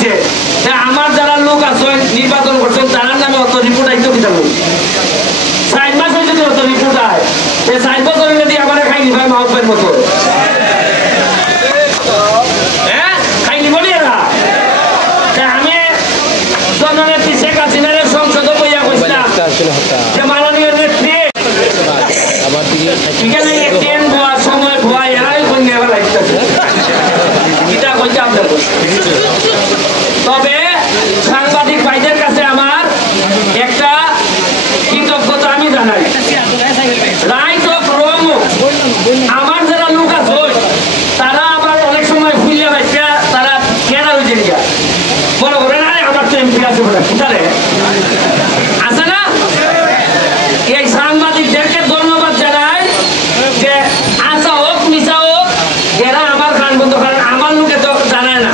হয়েছে আমার যারা লোক আছে নির্বাচন করছেন তার নামে অত রিপোর্ট আইতো কি যাবো 4 মাস হয়েছে তো অত রিপোর্ট আয় 4 বছর যদি আমার খাইনি ভাই মাহবের মতো হ্যাঁ খাইনি বলি এরা আমি জননেত্রী শেখ হাসিনার সংসদে বইয়া কইছিলাম যে মাননীয় নেত্রী এখানে ট্রেন ভুয়া সময় ভুয়া এরাই কোন নেওয়া লাগতেছে এটা কইতে আপনার তবে সাংবাদিক ভাইদের কাছে আমার একটা কৃতজ্ঞতা আমি জানাই রাইট অফ রং আমার যারা লোক আছে তারা আবার অনেক সময় ফুলে ভাইটা তারা কেনা হয়েছে মনে করেন আরে আমার তো এমপি আছে বলে কোথায় আছে না এই সাংবাদিকদেরকে ধন্যবাদ জানাই যে আসা হোক মিশা হোক এরা আমার খান বন্ধ করেন আমার লোকে তো জানায় না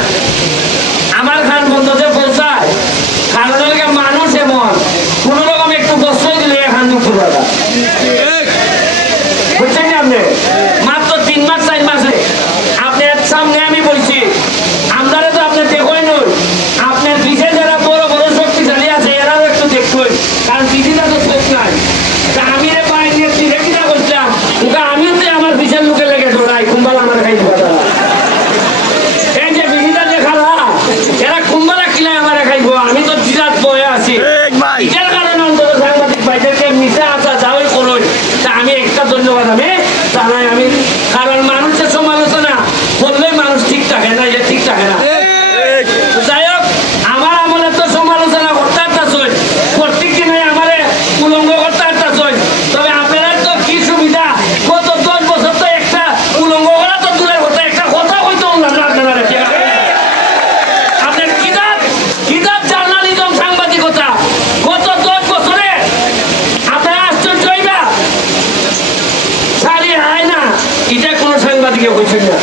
আমার খান বন্ধ যে পৌঁছায় কারণ মানুষ এমন কোন রকম একটু বস্ত্র দিলে খান দুঃখ বুঝছেন আপনি মাত্র 3 মাস 4 মাসে আপনার সামনে আমি বলছি আমরা তো আপনি দেখই নই আপনার পিছিয়ে যারা বড় বড় শক্তিশালী আছে এরাও একটু দেখুন কারণ পিছিয়ে তো চোখ নাই আমি রে পাই নিয়ে ফিরে কিনা বলছিলাম ওটা আমিও তো আমার পিছের লোকের লেগে দৌড়াই কুম্বাল আমার খাই দেবো এই যে বিহিতা দেখালা এরা কুম্বালা কিনা আমার খাইবো আমি তো বিরাট বয়ে আছি এটার কারণে অন্তত সাংবাদিক ভাইদেরকে মিশে আসা যাওয়াই করুন তা আমি একটা ধন্যবাদ আমি জানাই আমি কারণ মানুষের সমালোচনা বললেই মানুষ ঠিক থাকে না যে ঠিক থাকে না যাই হোক আমার আমলে তো সমালোচনা করতে আসতেছই প্রত্যেক দিনে আমার উলঙ্গ করতে আসতেছই তবে আপনারা তো কি সুবিধা গত 10 বছর তো একটা উলঙ্গ করা তো দূরের কথা একটা কথা হইতো না আপনারা আপনার কিতাব জার্নালিজম সাংবাদিকতা গত 10 বছরে আপনারা আশ্চর্য হইবা সারি হয় না এটা কোনো সাংবাদিকে বলছেন না